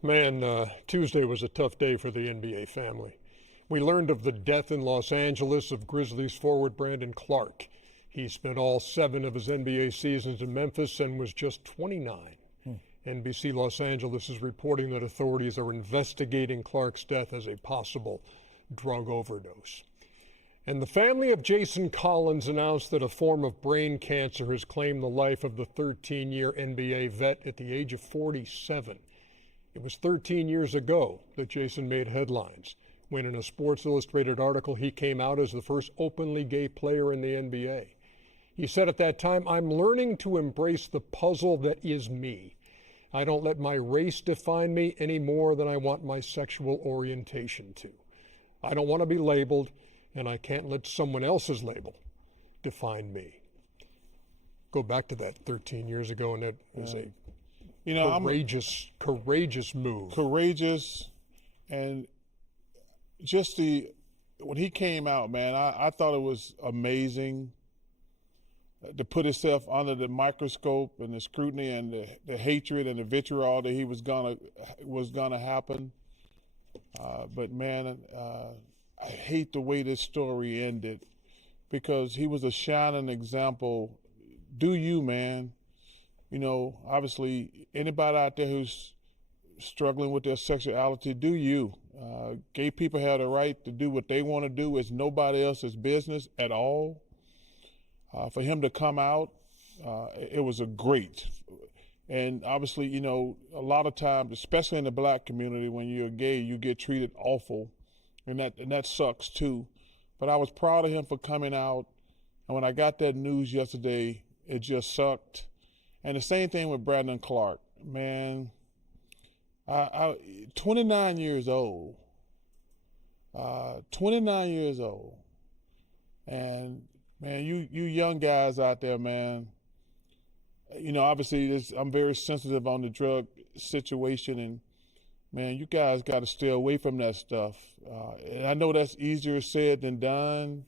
Man, Tuesday was a tough day for the NBA family. We learned of the death in Los Angeles of Grizzlies forward Brandon Clarke. He spent all 7 of his NBA seasons in Memphis and was just 29. NBC Los Angeles is reporting that authorities are investigating Clarke's death as a possible drug overdose. And the family of Jason Collins announced that a form of brain cancer has claimed the life of the 13-year NBA vet at the age of 47. It was 13 years ago that Jason made headlines when in a Sports Illustrated article he came out as the first openly gay player in the NBA. He said at that time, "I'm learning to embrace the puzzle that is me. I don't let my race define me any more than I want my sexual orientation to. I don't want to be labeled, and I can't let someone else's label define me." Go back to that 13 years ago, and that was a courageous move. Courageous, and just when he came out, man, I thought it was amazing to put himself under the microscope and the scrutiny and the hatred and the vitriol that he was gonna happen. But man, I hate the way this story ended, because he was a shining example. Do you, man? You know, obviously, anybody out there who's struggling with their sexuality, do you? Gay people have the right to do what they want to do. It's nobody else's business at all. For him to come out, it was a great. And obviously, you know, a lot of times, especially in the black community, when you're gay, you get treated awful, and that sucks too. But I was proud of him for coming out. And when I got that news yesterday, it just sucked. And the same thing with Brandon Clarke, man. 29 years old. 29 years old. And man, you young guys out there, man. You know, obviously, I'm very sensitive on the drug situation, and man, you guys got to stay away from that stuff. And I know that's easier said than done.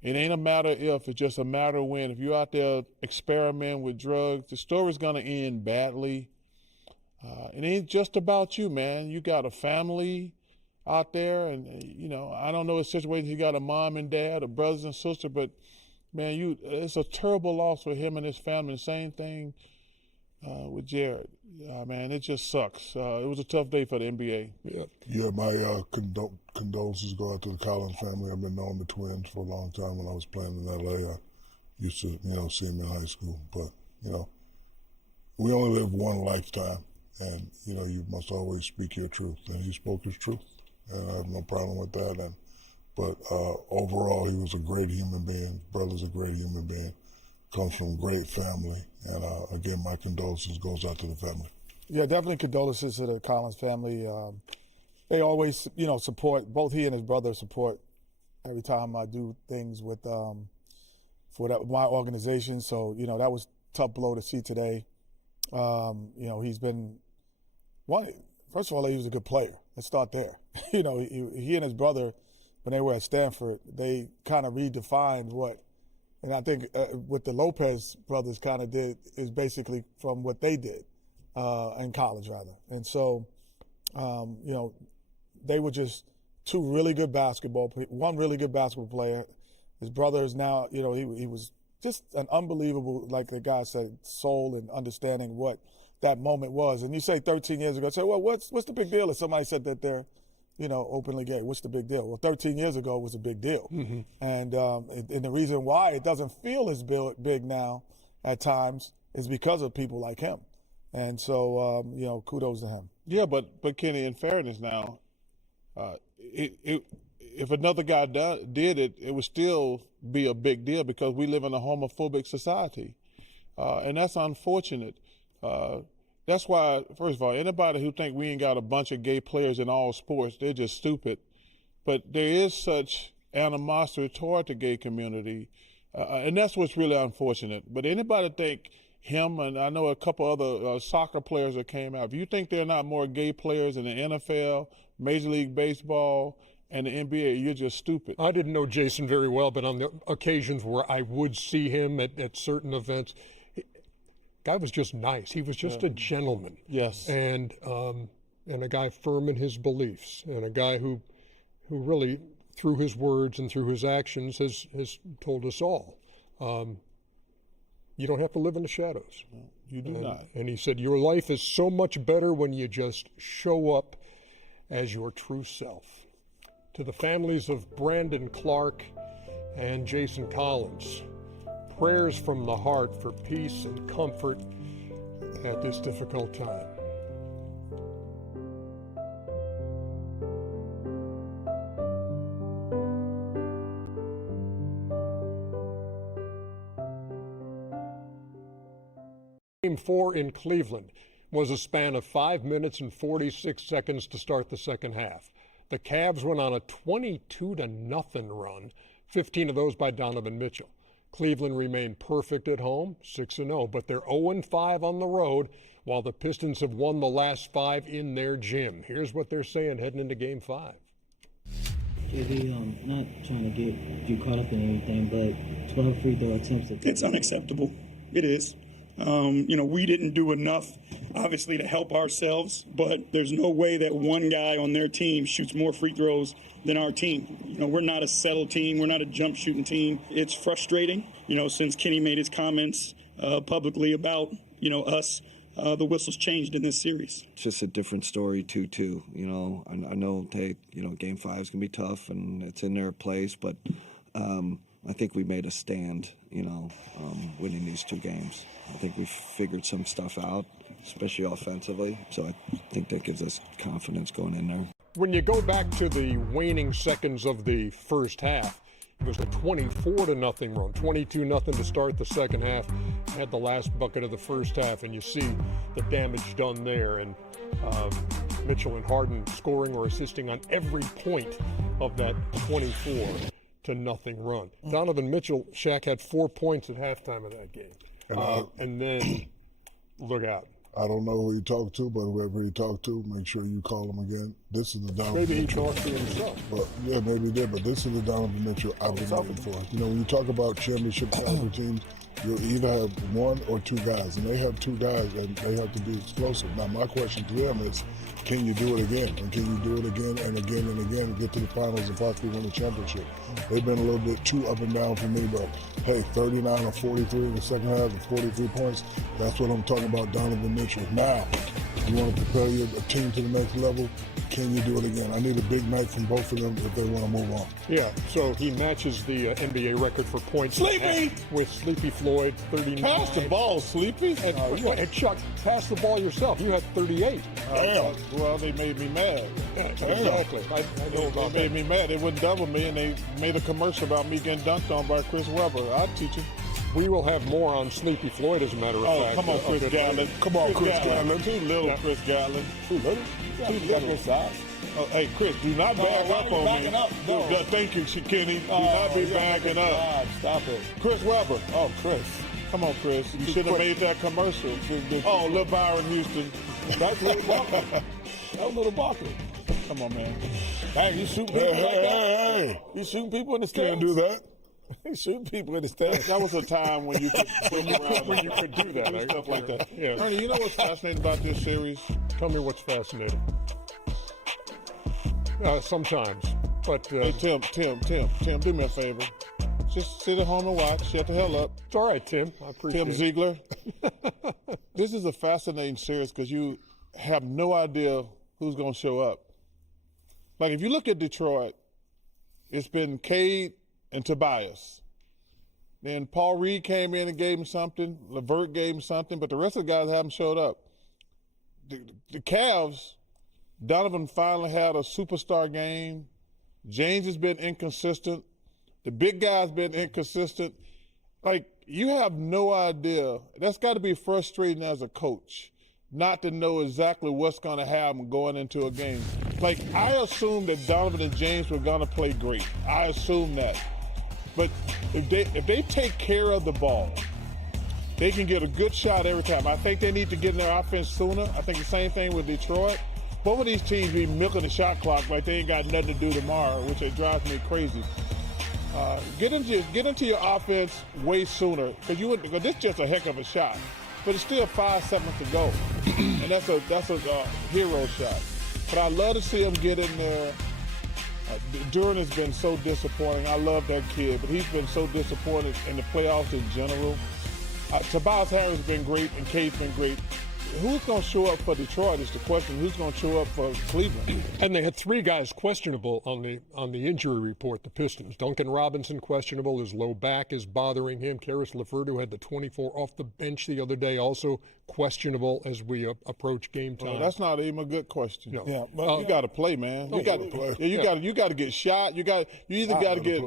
It ain't a matter if, it's just a matter of when. If you're out there experimenting with drugs, the story's gonna end badly. It ain't just about you, man. You got a family out there, and you know, I don't know the situation. You got a mom and dad, or brothers and sisters, but man, it's a terrible loss for him and his family. The same thing with Jared. Man, it just sucks. It was a tough day for the NBA. Yeah, my condolences go out to the Collins family. I've been knowing the twins for a long time. When I was playing in LA, I used to, see them in high school. But, we only live one lifetime, and, you must always speak your truth. And he spoke his truth, and I have no problem with that. But overall, he was a great human being. Brother's a great human being. Comes from a great family. And again, my condolences goes out to the family. Yeah, definitely condolences to the Collins family. They always, support, both he and his brother support every time I do things with my organization. So, that was a tough blow to see today. He's been first of all, he was a good player. Let's start there. He and his brother, when they were at Stanford, they kind of redefined and I think what the Lopez brothers kind of did is basically from what they did in college, rather. And so, they were just one really good basketball player. His brother is now, he was just an unbelievable, like the guy said, soul and understanding what that moment was. And you say 13 years ago, say, well, what's the big deal if somebody said that they're, openly gay? What's the big deal? Well, 13 years ago was a big deal. Mm-hmm. And the reason why it doesn't feel as big now at times is because of people like him. And so, kudos to him. Yeah, but Kenny, in fairness now, if another guy did it, it would still be a big deal because we live in a homophobic society. And that's unfortunate. That's why, first of all, anybody who think we ain't got a bunch of gay players in all sports, they're just stupid. But there is such animosity toward the gay community, and that's what's really unfortunate. But anybody think him, and I know a couple other soccer players that came out, if you think there are not more gay players in the NFL, Major League Baseball, and the NBA, you're just stupid. I didn't know Jason very well, but on the occasions where I would see him at certain events, guy was just nice. He was just a gentleman. Yes. And and a guy firm in his beliefs, and a guy who really, through his words and through his actions, has told us all, you don't have to live in the shadows. No, you do not. And he said, your life is so much better when you just show up as your true self. To the families of Brandon Clarke and Jason Collins, prayers from the heart for peace and comfort at this difficult time. Game 4 in Cleveland was a span of 5 minutes and 46 seconds to start the second half. The Cavs went on a 22-0 run, 15 of those by Donovan Mitchell. Cleveland remained perfect at home, 6-0, but they're 0-5 on the road, while the Pistons have won the last 5 in their gym. Here's what they're saying heading into Game 5. JB, not trying to get you caught up in anything, but 12 free throw attempts. It's unacceptable. It is. We didn't do enough, obviously, to help ourselves, but there's no way that one guy on their team shoots more free throws than our team. We're not a settle team. We're not a jump shooting team. It's frustrating, since Kenny made his comments publicly about, us. The whistle's changed in this series. It's just a different story, 2-2. I know Game 5 is going to be tough, and it's in their place, but I think we made a stand, winning these 2 games. I think we figured some stuff out, especially offensively. So I think that gives us confidence going in there. When you go back to the waning seconds of the first half, it was a 24-0 run, 22-0 to start the second half. Had the last bucket of the first half, and you see the damage done there. And Mitchell and Harden scoring or assisting on every point of that 24-0 run. Donovan Mitchell, Shaq had 4 points at halftime of that game. And then, look out. I don't know who he talked to, but whoever he talked to, make sure you call him again. This is the Donovan Maybe he Mitchell. talked to himself. But, yeah, maybe he did, but this is the Donovan Mitchell I've been waiting for. When you talk about championship caliber teams, you'll either have 1 or 2 guys, and they have 2 guys, and they have to be explosive. Now, my question to them is, can you do it again? And can you do it again and again and again and get to the finals and possibly win the championship? They've been a little bit too up and down for me, but hey, 39 or 43 in the second half and 43 points, that's what I'm talking about, Donovan Mitchell. Now, you want to propel your team to the next level, can you do it again? I need a big night from both of them if they want to move on. Yeah, so he matches the NBA record for points Sleepy! With Sleepy Floyd, 39. Pass the ball, Sleepy. And Chuck, pass the ball yourself. You had 38. Well, they made me mad. Exactly. I know about They that. made me mad. They wouldn't double me, and they made a commercial about me getting dunked on by Chris Webber. I'll teach him. We will have more on Sleepy Floyd, as a matter of fact. Come on, Chris Gatlin. Come on, Chris Gatlin. Too little, Chris Gatlin. Too little? Too little. Hey, Chris, do not back up on me. Thank you, Kenny. Do not be backing up. Stop it. Chris Webber. Oh, Chris. Come on, Chris. You should have made that commercial. Oh, Lil Byron Houston. That's Little Barkley. That was Little Barkley. Come on, man. Hey, you shooting people like that? Hey, You shooting people in the can't stands? do that. You shooting people in the stands. That was a time when you could when you could do that. stuff like that. Yeah. Ernie, you know what's fascinating about this series? Tell me what's fascinating. Sometimes, but Hey, Tim, do me a favor. Just sit at home and watch. Shut the hell up. it's all right, Tim. I appreciate Tim it. Ziegler. This is a fascinating series because you have no idea who's going to show up. Like, if you look at Detroit, it's been Cade and Tobias. Then Paul Reed came in and gave him something. LeVert gave him something, but the rest of the guys haven't showed up. The Cavs, Donovan finally had a superstar game. James has been inconsistent. The big guy's been inconsistent. Like, you have no idea. That's got to be frustrating as a coach, not to know exactly what's going to happen going into a game. Like, I assumed that Donovan and James were going to play great. I assume that. But if they take care of the ball, they can get a good shot every time. I think they need to get in their offense sooner. I think the same thing with Detroit. Both of these teams be milking the shot clock like they ain't got nothing to do tomorrow, which it drives me crazy. Get into your offense way sooner because this is just a heck of a shot, but it's still 5 seconds to go, and that's a hero shot. but I love to see him get in there. Duren has been so disappointing. I love that kid, but he's been so disappointed in the playoffs in general. Tobias Harris has been great, and Cade's been great. Who's going to show up for Detroit is the question. Who's going to show up for Cleveland? And they had 3 guys questionable on the injury report, the Pistons. Duncan Robinson questionable. His low back is bothering him. Karis LeVert, who had the 24 off the bench the other day, also questionable as we approach game time. Well, that's not even a good question. No. Yeah, You got to play, man. You got to play. You got to get shot. You either got to get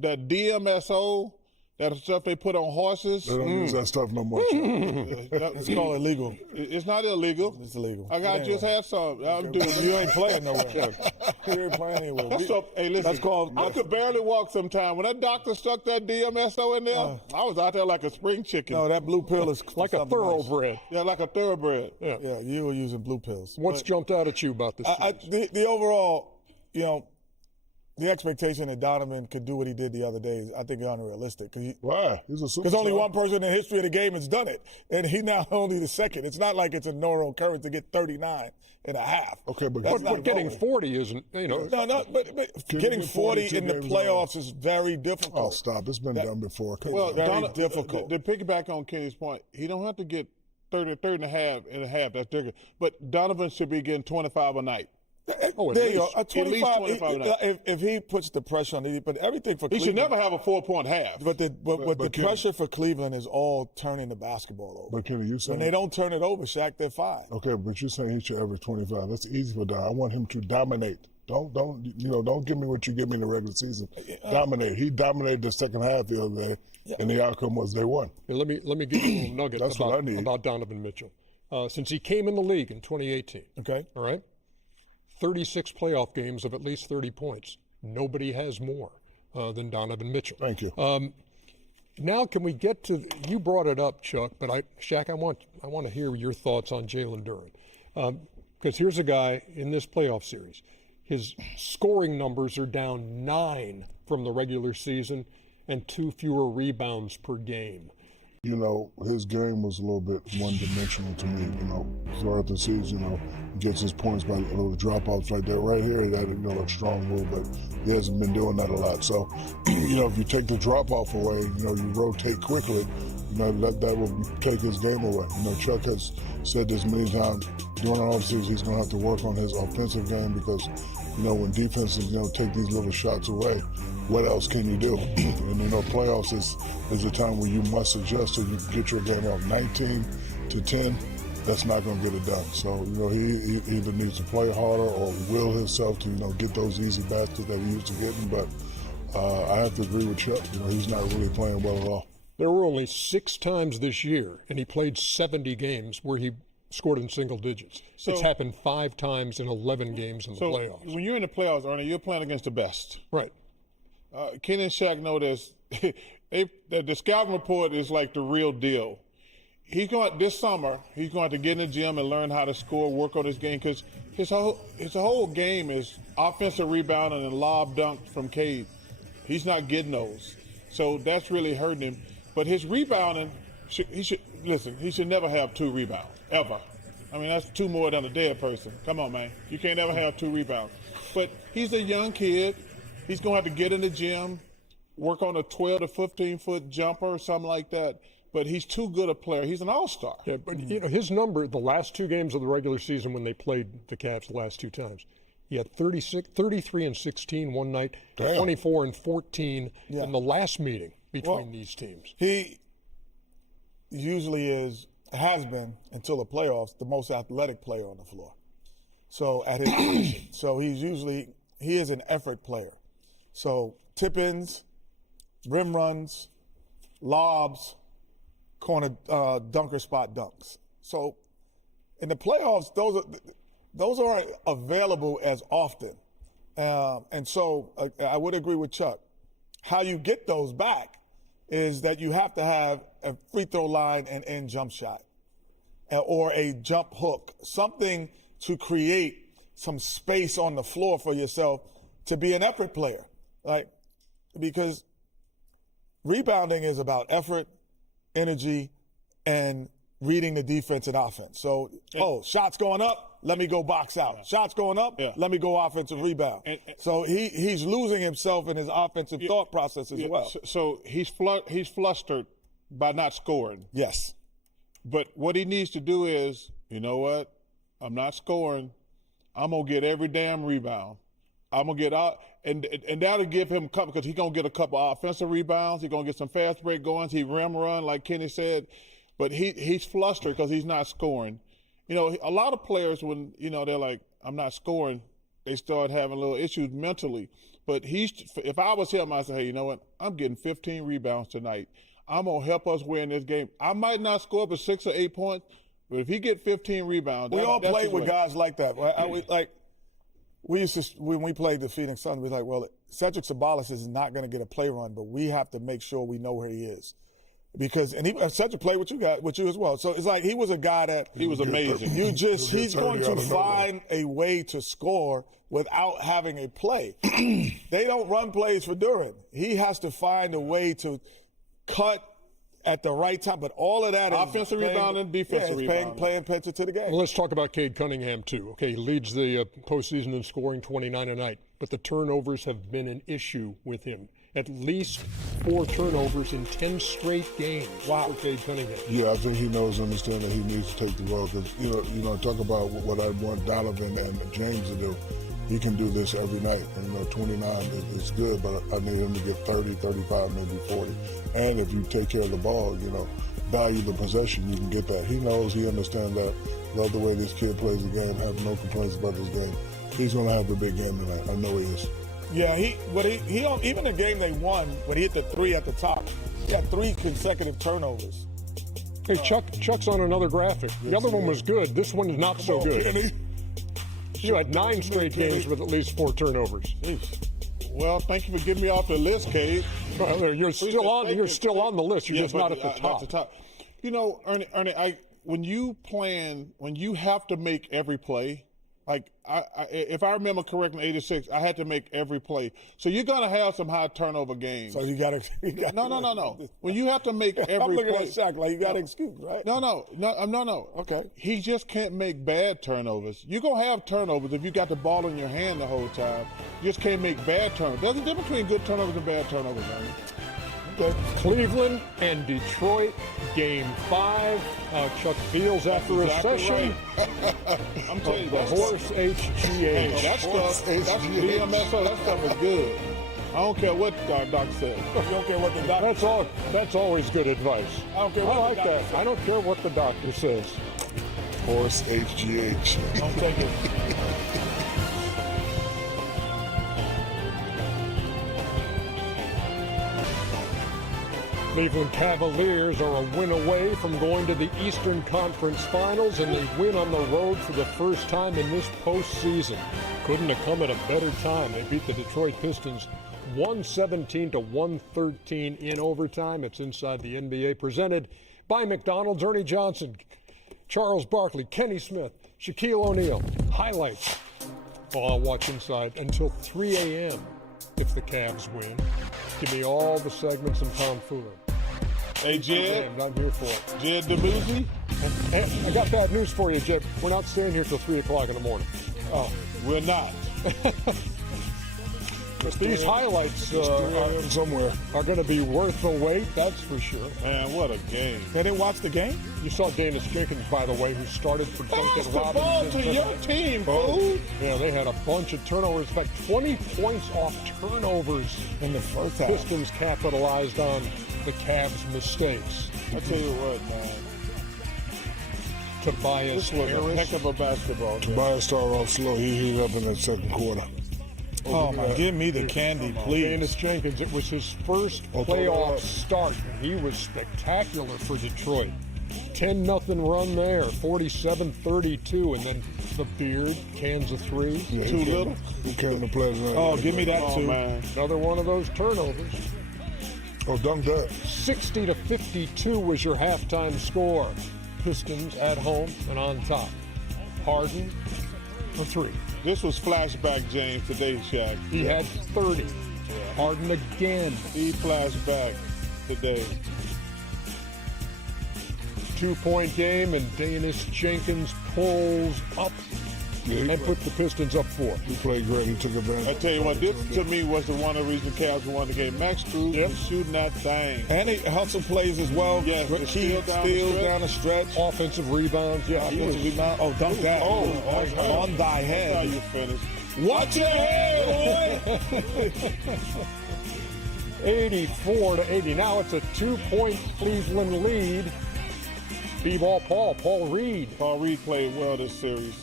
that DMSO. That stuff they put on horses. They don't use that stuff no more. It's called illegal. It's not illegal. It's illegal. I got just had some. I'm doing. You ain't playing nowhere. You ain't playing anywhere. Hey, listen. That's called. I could barely walk sometime. When that doctor stuck that DMSO in there, I was out there like a spring chicken. No, that blue pill is like a thoroughbred. Yeah, like a thoroughbred. Yeah, you were using blue pills. What's jumped out at you about this? The overall, the expectation that Donovan could do what he did the other day, I think, is unrealistic. Why? He's a superstar. Because only one person in the history of the game has done it, and he's now only the second. It's not like it's a normal occurrence to get 39 and a half. Okay, but getting 40 isn't, No, but getting 40 in the playoffs is very difficult. Oh, stop. It's been done before. Well, very difficult. To piggyback on Kenny's point, he don't have to get 30 and a half. That's different. But Donovan should be getting 25 a night. There you go. 25, 25 if he puts the pressure on it, but everything for He Cleveland. should never have a 4-point half. But the pressure for Cleveland is all turning the basketball over. But Kenny, you saying when they don't turn it over, Shaq, they're fine. Okay, but you're saying he should average 25. That's easy for Don. I want him to dominate. Don't give me what you give me in the regular season. Dominate. He dominated the second half the other day, and the outcome was they won. Let me give you a little nugget That's what I need. about Donovan Mitchell. Since he came in the league in 2018, Okay. all right, 36 playoff games of at least 30 points. Nobody has more than Donovan Mitchell. Thank you. Now, can we get to? You brought it up, Chuck, but Shaq, I want to hear your thoughts on Jalen Duren, because here's a guy in this playoff series. His scoring numbers are down 9 from the regular season, and 2 fewer rebounds per game. His game was a little bit one-dimensional to me. Throughout the season, gets his points by little drop-offs like that. Right here, that a strong move, but he hasn't been doing that a lot. So, if you take the drop-off away, you rotate quickly. That will take his game away. Chuck has said this many times during the offseason. He's going to have to work on his offensive game because, when defenses take these little shots away, what else can you do? And playoffs is a time where you must adjust so you can get your game off. 19-10, that's not going to get it done. So he either needs to play harder or will himself to get those easy baskets that he used to getting. But I have to agree with Chuck. He's not really playing well at all. There were only 6 times this year, and he played 70 games where he scored in single digits. It's happened 5 times in 11 games in the playoffs. When you're in the playoffs, Ernie, you're playing against the best. Right. Ken and Shaq know this. The scouting report is like the real deal. This summer, he's going to get in the gym and learn how to score, work on his game, because his whole game is offensive rebounding and lob dunk from Cade. He's not getting those. So that's really hurting him. But his rebounding, he should never have 2 rebounds, ever. I mean, that's 2 more than a dead person. Come on, man. You can't ever have 2 rebounds. But he's a young kid. He's going to have to get in the gym, work on a 12 to 15-foot jumper or something like that. But he's too good a player. He's an all-star. Yeah, but his number, the last 2 games of the regular season when they played the Cavs the last 2 times, he had 33 and 16 one night, 24 and 14 in the last meeting between these teams. He usually has been, until the playoffs, the most athletic player on the floor. So at his position. So he is an effort player. So tip-ins, rim runs, lobs, corner dunker spot dunks. So in the playoffs, those aren't available as often. And so I would agree with Chuck. How you get those back is that you have to have a free throw line and end jump shot or a jump hook, something to create some space on the floor for yourself to be an effort player. Because rebounding is about effort, energy, and reading the defense and offense. So, shots going up, let me go box out. Shots going up, let me go offensive rebound. So he's losing himself in his offensive thought process as well. So he's flustered by not scoring. Yes. But what he needs to do is, you know what? I'm not scoring. I'm going to get every damn rebound. I'm going to get out, and that'll give him a couple, because he's going to get a couple offensive rebounds. He's going to get some fast break goings. He rim run, like Kenny said. But he's flustered because he's not scoring. You know, a lot of players, when, you know, they're like, I'm not scoring, they start having little issues mentally. But if I was him, I'd say, hey, you know what? I'm getting 15 rebounds tonight. I'm going to help us win this game. I might not score but 6 or 8 points, but if he get 15 rebounds, we all played with guys like that. Right? We used to, when we played the Phoenix Suns, we were like, well, Cedric Sabalas is not going to get a play run, but we have to make sure we know where he is. Because Cedric played with you as well. So it's like he was a guy that he was amazing. He's going to find a way to score without having a play. They don't run plays for Duren. He has to find a way to cut at the right time, but all of that offensive rebounding, defensive rebounding, paying attention to the game. Well, let's talk about Cade Cunningham too. Okay, he leads the postseason in scoring, 29 a night, but the turnovers have been an issue with him. At least 4 turnovers in 10 straight games. Wow, for Cade Cunningham. Yeah, I think he knows, understand that he needs to take the role. Because you know, talk about what I want Donovan and James to do. He can do this every night. And, you know, 29 is good, but I need him to get 30, 35, maybe 40. And if you take care of the ball, you know, value the possession, you can get that. He knows, he understands that. Love the way this kid plays the game. Have no complaints about this game. He's going to have a big game tonight. I know he is. Yeah, he even the game they won, when he hit the 3 at the top, he had 3 consecutive turnovers. Hey, Chuck's on another graphic. The other one was good. This one is not so good. Kenny. You had 9 straight games with at least 4 turnovers. Well, thank you for getting me off the list, Cade. Well, you're still on the list. You're just not at the top. Not the top. You know, Ernie, when you have to make every play. Like, if I remember correctly, in '86, I had to make every play. So you're gonna have some high turnover games. So you got No. When you have to make every I'm looking play, at Shaq like you got an excuse, right? No. Okay. He just can't make bad turnovers. You're gonna have turnovers if you got the ball in your hand the whole time. You just can't make bad turnovers. There's a difference between good turnovers and bad turnovers, man. Okay. Cleveland and Detroit, Game 5. Chuck Fields after a session. Right. I'm telling you, The horse HGH. that stuff, that's DMSO. That stuff is good. I don't care what the doctor said. You don't care what the doctor That's always good advice. I don't care what I like the doctor that. says. I don't care what the doctor says. Horse HGH. Don't take it. Cleveland Cavaliers are a win away from going to the Eastern Conference Finals, and they win on the road for the first time in this postseason. Couldn't have come at a better time. They beat the Detroit Pistons 117-113 in overtime. It's Inside the NBA, presented by McDonald's. Ernie Johnson, Charles Barkley, Kenny Smith, Shaquille O'Neal. Highlights. Well, I'll watch Inside until 3 a.m. if the Cavs win. Give me all the segments and tomfoolery. Hey, Jed. I'm here for it. Jed DeBuzy. Hey, I got bad news for you, Jed. We're not staying here till 3 o'clock in the morning. Oh, we're not. But these highlights Somewhere. are going to be worth the wait, that's for sure. Man, what a game. They didn't watch the game? You saw Dennis Jenkins, by the way, who started for Pass Duncan the ball Robinson. to your team, fool. Yeah, they had a bunch of turnovers. In fact, 20 points off turnovers. In the first half. Pistons capitalized on the Cavs' mistakes. I tell you what, man. Tobias This was a Harris. heck of a basketball game. Tobias started off slow. He heated up in that second quarter. Oh, my. Give me the candy, please. Dennis Jenkins, it was his first playoff start. He was spectacular for Detroit. 10-0 run there, 47-32, and then the beard, cans of 3. Yeah, Too little. He came to play tonight. Oh, give me that Oh, too. man. Another one of those turnovers. Oh, dunk that. 60-52 was your halftime score. Pistons at home and on top. Harden, a 3. This was flashback James today, Shaq. He had 30. Harden again. He flashback today. 2-point game, and Dennis Jenkins pulls up and put the Pistons up 4. He played great. He took advantage. I tell you what, this to me was the one of the reasons the Cavs won the game. Max Strus was shooting that thing. And he hustle plays as well. Yes, the Key steals down the stretch. Offensive rebounds. Yeah, he was, Offensive rebound. Oh, dunk that. On thy head. That's how you finish. Watch your head, boy. 84-80. Now it's a 2-point Cleveland lead. B-ball Paul Reed. Paul Reed played well this series.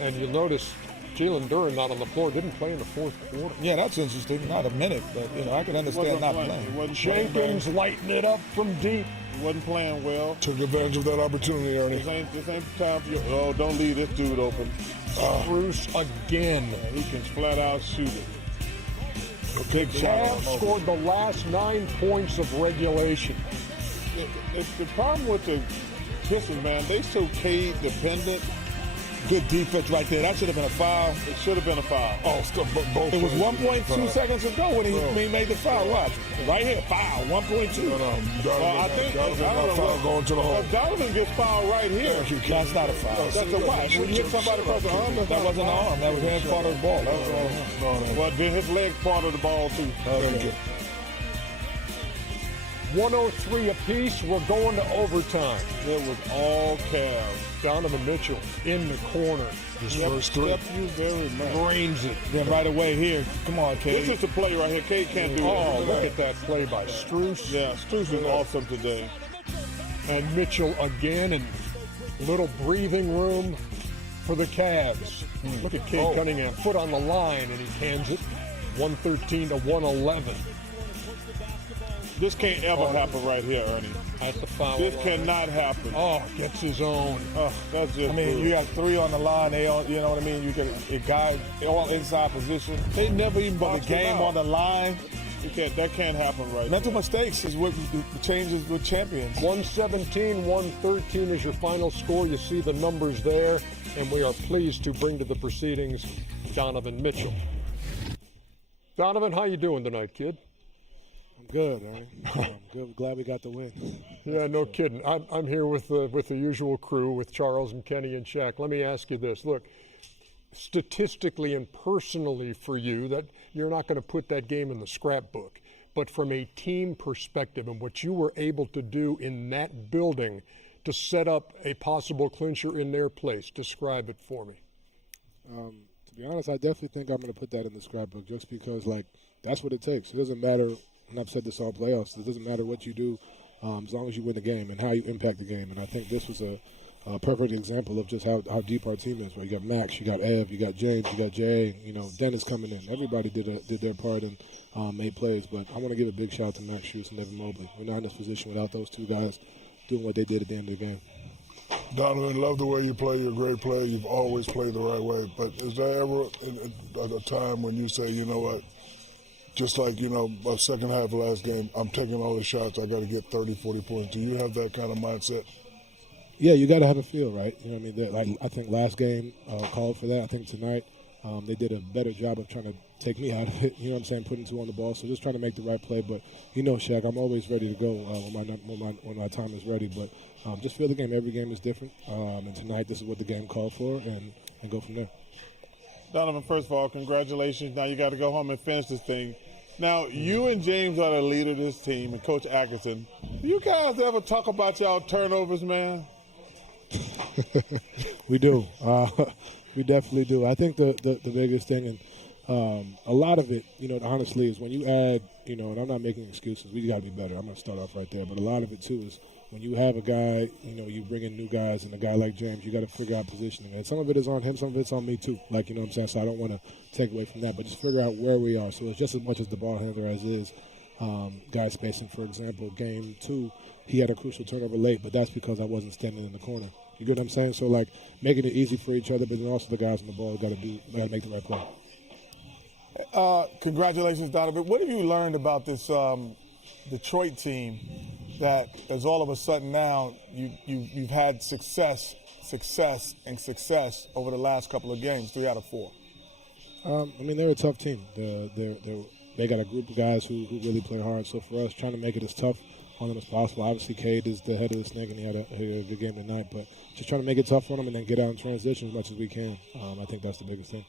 And you'll notice Jalen Duren not on the floor, didn't play in the fourth quarter. Yeah, that's interesting. Not a minute, but I can understand not playing. Jenkins lighting it up from deep. He wasn't playing well. Took advantage of that opportunity, Ernie. This ain't time for you. Oh, don't leave this dude open. Bruce again. He can flat out shoot it. Big Cavs scored the last 9 points of regulation. The problem with the Pistons, man, they so Cade dependent. Good defense right there. That should have been a foul. It should have been a foul. Oh, both. It was 1.2 seconds ago when he made the foul. Watch. Right here, foul, 1.2. Well, I think foul going to the hole. Donovan gets fouled right here. That's not a foul. That's a watch. When you hit somebody across the arm, that wasn't an arm. That was his part of the ball. That was all him. Well, then his leg part of the ball, too. Okay. 103 apiece. We're going to overtime. It was all Cavs. Donovan Mitchell in the corner. His first three. Step you very much. Drains it. Then right away here. Come on, Cade. This is the play right here. Cade can't do Oh, it. look at that play by Strus. Yeah, Strus is awesome today. And Mitchell again, and little breathing room for the Cavs. Look at Cade Cunningham, foot on the line, and he cans it. 113 to 111 This can't ever happen right here, Ernie. at the foul This line. cannot happen. Oh, gets his own. That's just I mean, brutal. you got 3 on the line. They all, you know what I mean? You get a guy all inside position. They never even But boxed the him game out. on the line. That can't happen right Mental mistakes is what changes with champions. 117, 113 is your final score. You see the numbers there, and we are pleased to bring to the proceedings Donovan Mitchell. Donovan, how you doing tonight, kid? Good, Ernie. I'm good. Glad we got the win. Yeah, no kidding. I'm here with the usual crew, with Charles and Kenny and Shaq. Let me ask you this. Look, statistically and personally for you, that you're not going to put that game in the scrapbook, but from a team perspective and what you were able to do in that building to set up a possible clincher in their place, describe it for me. To be honest, I definitely think I'm going to put that in the scrapbook just because, that's what it takes. It doesn't matter, and I've said this all playoffs, it doesn't matter what you do as long as you win the game and how you impact the game. And I think this was a perfect example of just how deep our team is. Right? You got Max, you got Ev, you got James, you got Jay, Dennis coming in. Everybody did their part and made plays. But I want to give a big shout out to Max Strus and Devin Mobley. We're not in this position without those two guys doing what they did at the end of the game. Donovan, love the way you play. You're a great player. You've always played the right way. But is there ever a time when you say, you know what, just like, a second half of last game, I'm taking all the shots, I got to get 30, 40 points. Do you have that kind of mindset? Yeah, you got to have a feel, right? You know what I mean? I think last game called for that. I think tonight they did a better job of trying to take me out of it. You know what I'm saying? Putting 2 on the ball. So just trying to make the right play. But Shaq, I'm always ready to go when my time is ready. But just feel the game. Every game is different. And tonight, this is what the game called for, and go from there. Donovan, first of all, congratulations. Now you got to go home and finish this thing. Now, you and James are the leader of this team, and Coach Atkinson. Do you guys ever talk about y'all turnovers, man? We do. We definitely do. I think the biggest thing, and a lot of it, honestly, is when you add, and I'm not making excuses. We got to be better. I'm going to start off right there. But a lot of it, too, is when you have a guy, you bring in new guys, and a guy like James, you got to figure out positioning. And some of it is on him, some of it's on me, too. You know what I'm saying? So I don't want to take away from that, but just figure out where we are. So it's just as much as the ball handler as is guy spacing. For example, game 2, he had a crucial turnover late, but that's because I wasn't standing in the corner. You get what I'm saying? So, making it easy for each other, but then also the guys on the ball got to make the right play. Congratulations, Donovan. What have you learned about this Detroit team that is all of a sudden now you've had success over the last couple of games, 3 out of 4? They're a tough team. They got a group of guys who really play hard. So for us, trying to make it as tough on them as possible. Obviously, Cade is the head of the snake, and he had a good game tonight. But just trying to make it tough on him and then get out in transition as much as we can. I think that's the biggest thing.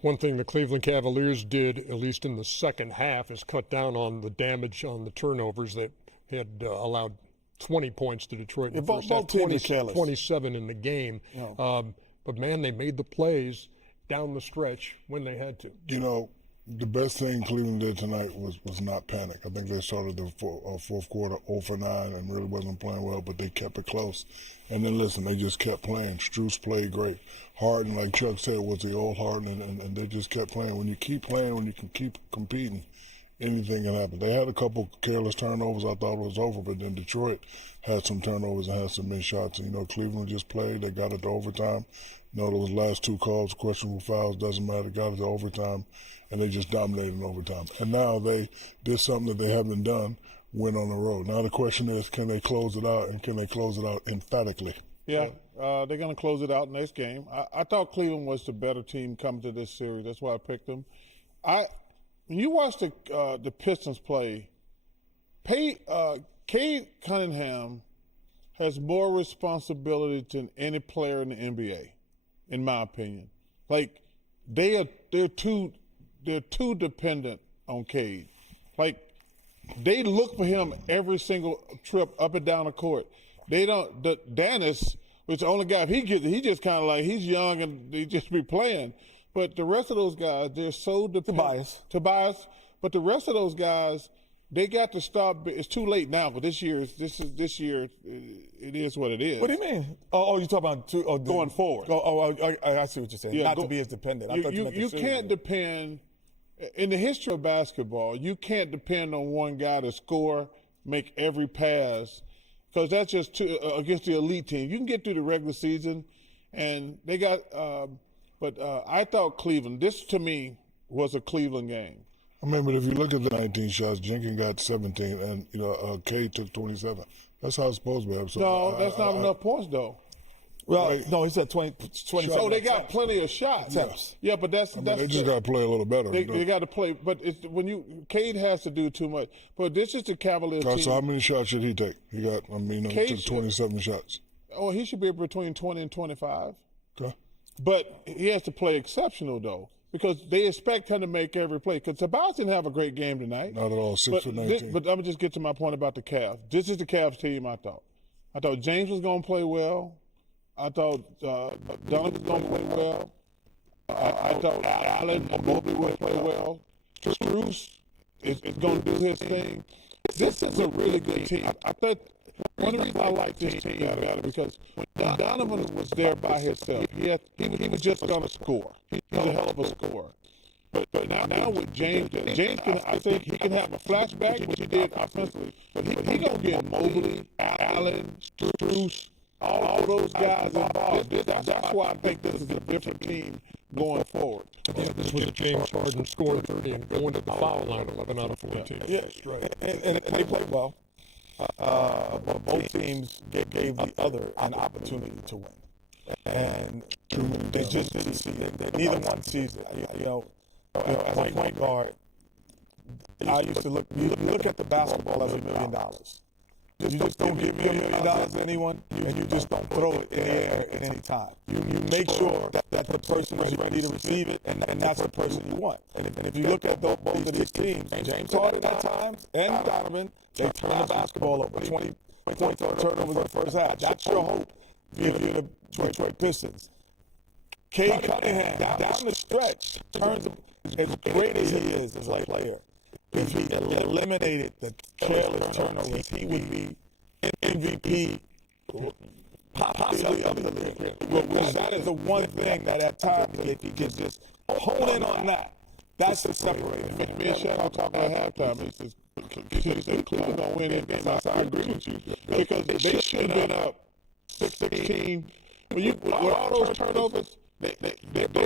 One thing the Cleveland Cavaliers did, at least in the second half, is cut down on the damage on the turnovers that had allowed 20 points to Detroit in the first half, 27 in the game. Yeah. But, man, they made the plays down the stretch when they had to. You know, the best thing Cleveland did tonight was not panic. I think they started the fourth quarter 0 for 9 and really wasn't playing well, but they kept it close. And then, listen, they just kept playing. Strus played great. Harden, like Chuck said, was the old Harden, and they just kept playing. When you keep playing, when you can keep competing, anything can happen. They had a couple careless turnovers. I thought it was over, but then Detroit had some turnovers and had some missed shots. And, you know, Cleveland just played. They got it to overtime. You know, those last 2 calls, questionable fouls, doesn't matter. Got it to overtime, and they just dominated in overtime. And now they did something that they haven't done, went on the road. Now the question is, can they close it out, and can they close it out emphatically? Yeah, they're going to close it out next game. I thought Cleveland was the better team coming to this series. That's why I picked them. When you watch the Pistons play, Cade Cunningham has more responsibility than any player in the NBA, in my opinion. Like they're too dependent on Cade. Like they look for him every single trip up and down the court. They don't. Dennis, which the only guy, if he gets it, he just kind of like, he's young and he just be playing. But the rest of those guys, they're so dependent. Tobias. But the rest of those guys, they got to stop. It's too late now. But this year, it is what it is. What do you mean? Oh, you're talking about going forward. I see what you're saying. Yeah, Not to be as dependent. I thought you meant the you series. can't depend. In the history of basketball, you can't depend on one guy to score, make every pass, because that's just against the elite team. You can get through the regular season, and they got. But I thought Cleveland. This to me was a Cleveland game. I mean, but if you look at the 19 shots, Jenkins got 17, and you know Cade took 27. That's how it's supposed to be. So No, that's not enough points though. Well, Right. no, he said 20. Oh, they got plenty of shots. Attempts. Yeah, but that's they just got to play a little better. They got to play, but it's Cade has to do too much. But this is the Cavaliers team. So how many shots should he take? He got, he Cade took 27 shots. Oh, he should be between 20 and 25. Okay. But he has to play exceptional though, because they expect him to make every play. Because Tobias didn't have a great game tonight. Not at all. 6 for 19. But I'm gonna just get to my point about the Cavs. This is the Cavs team. I thought James was gonna play well. I thought Donovan was going to play well. I thought Allen Mobley would play well. Strus is going to do his thing. This is a really good team. I thought one of the reasons I like this team better because when Donovan was there by himself, he was just going to score. He's a hell of a scorer. But now with James can, I think he can have a flashback, which he did offensively. But he going to get Mobley, Allen, Strus, all those guys involved. That's why I think this is a different team going forward. This was a James Harden scoring 30 and going to the foul line 11 out of 14. Yeah, straight. And they played well. But both teams gave the other an opportunity to win. And they just didn't see it. Neither one sees it. As a point guard, I used to look at the basketball as $1 million. You just don't give $1 million to anyone, and you just don't throw it in the air at any time. You make sure that the person is ready to receive it, and that's the person you want. And if you look at both of these teams, James Harden at times and Donovan, they turn the basketball over. 20 point turnovers in the first half. That's your hope if you're the Detroit Pistons. Cade Cunningham, down the stretch, turns as great as he is as a player. If he eliminated the careless turnovers, he would be MVP, possibly of the league. But that is the one thing that at times, if he can just hone in on that, that's the separator. Me and Shaq were talking at halftime. He says, Cleveland going to win it. And I agree with you. Because they should have been up 6-16. With all those turnovers, they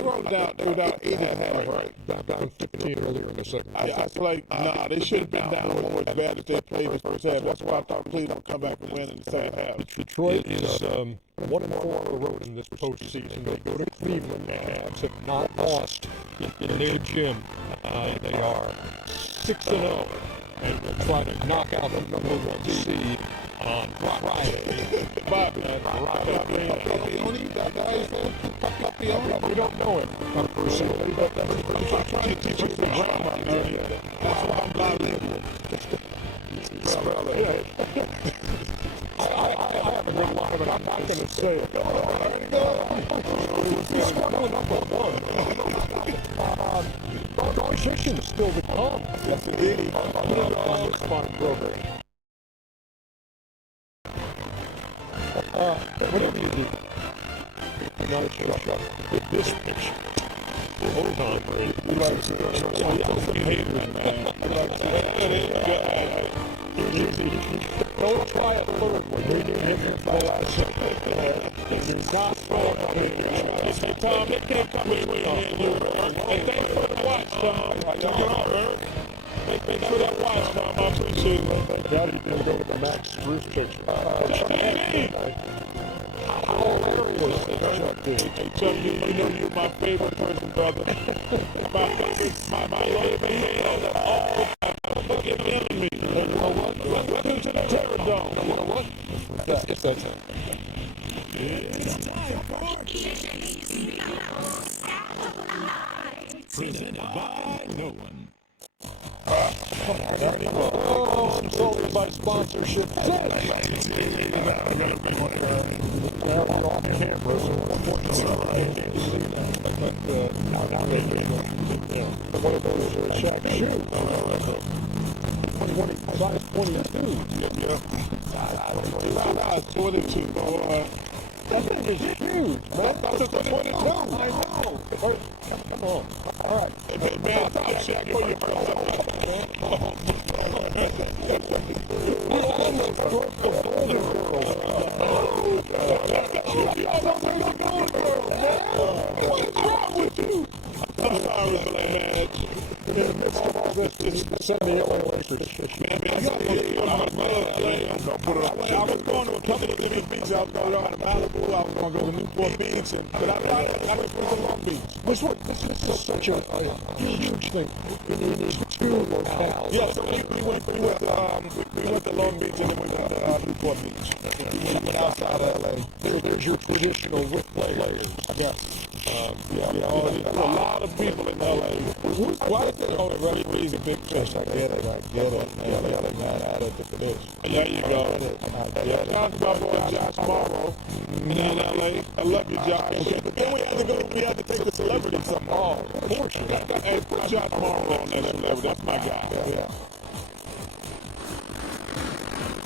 were down 8 at half, right? Down 15 earlier in the second. I feel like, they should have been down more as bad as they played the first half. That's why I thought Cleveland would come back and win in the second half. Detroit is 1-4 on the road in this postseason. They go to Cleveland. The Cavs have not lost in their gym. They are 6-0 and we'll try to knock out the #1 seed on Friday. We don't know him personally, but I'm trying to teach him the grammar, Ernie. That's why I'm bilingual. I have a good line, but I'm not going to say it. He's still #1. Musicians still to come. Yes, indeed. On this fun program. Whatever you do, not sure. With this picture. Hold on, Brady. You like to see some haters, man. You like to see don't try a third one. You didn't hit your ball out of second. Do not throw it on it. Tom, they can't come in with you. Hey, thanks for the watch, Tom. Thanks for that watch, Tom. I appreciate it. Daddy didn't go to the Max Bruce picture. How hilarious is that, dude? Hey, Chuck, you know you're my favorite person, brother. my favorite man of all time. Look at me. You know what? Welcome to the Terror Dome. You know what? It's that time. It's time for presented by no one. Oh, I'm sold by sponsorship. We're going to be on camera, so unfortunately, one of those Shaq shoes. size 22. Yeah. I don't know. Size 22. That thing is huge, man. That's a 22. I know. Come on. All right. Hey, man, stop Shaq for your first man. We're almost broke the Golden Girls. What's wrong with you? I'm sorry, man. In the midst of all this, send the LA Lakers. Man, I was going to a couple of different beaches. I was going to Malibu. I was going to go to Newport Beach, but I was going to Long Beach. This is such a huge thing. You need two locales. Yeah, so we went to Long Beach and then we went to Newport Beach. We went outside of LA. There's your traditional rip players. Yes. A lot of people in LA. Why is it only referees a big fish? I get it, man. Out of the fish. There you go. Shout to my boy Josh Morrow in LA. I love you, Josh. Okay, but then we had to take the celebrity something. Oh, of course. Hey, put Josh Morrow on that celebrity. That's my guy. Yeah.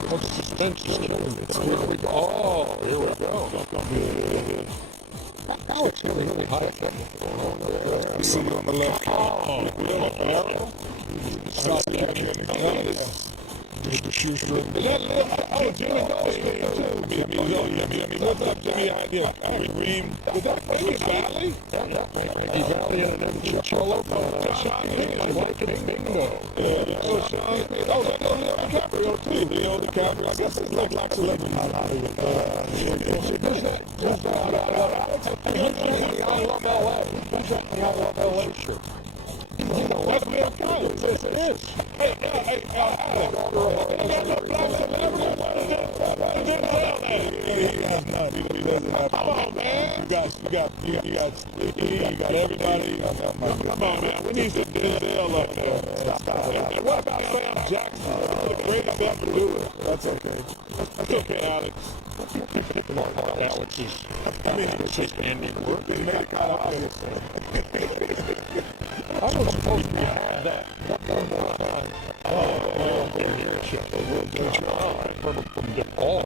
The suspense is killing me. Here we go. Oh, here we go. Alex really high. I see you on the left. Oh, just the shoe strip. Oh, Jimmy Dawes came too. What's up, Jimmy? Henry Green. Was that Frankie Valley? Frankie Valley and an Chicharlo. Bingo. Leo DiCaprio too. Leo DiCaprio. I guess it's like celebrity. I love LA. Who's that the I love LA shirt? You know, that's Leo Collins. Yes, it is. Hey, come on, man. You got everybody. Come on, man. We need some Denzel up there. And what about Sam Jackson? The greatest ever do it. That's okay. That's okay, Alex. Come on, Alex is. I mean, it's just ending work. They made it kind of obvious. I was supposed to have that one more time. From the ball.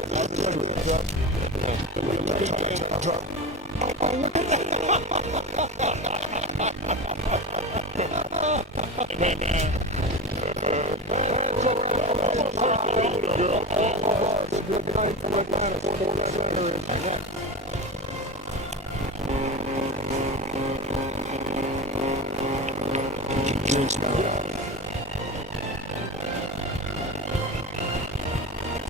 Hey, man. Good night from Atlanta. Drinks now.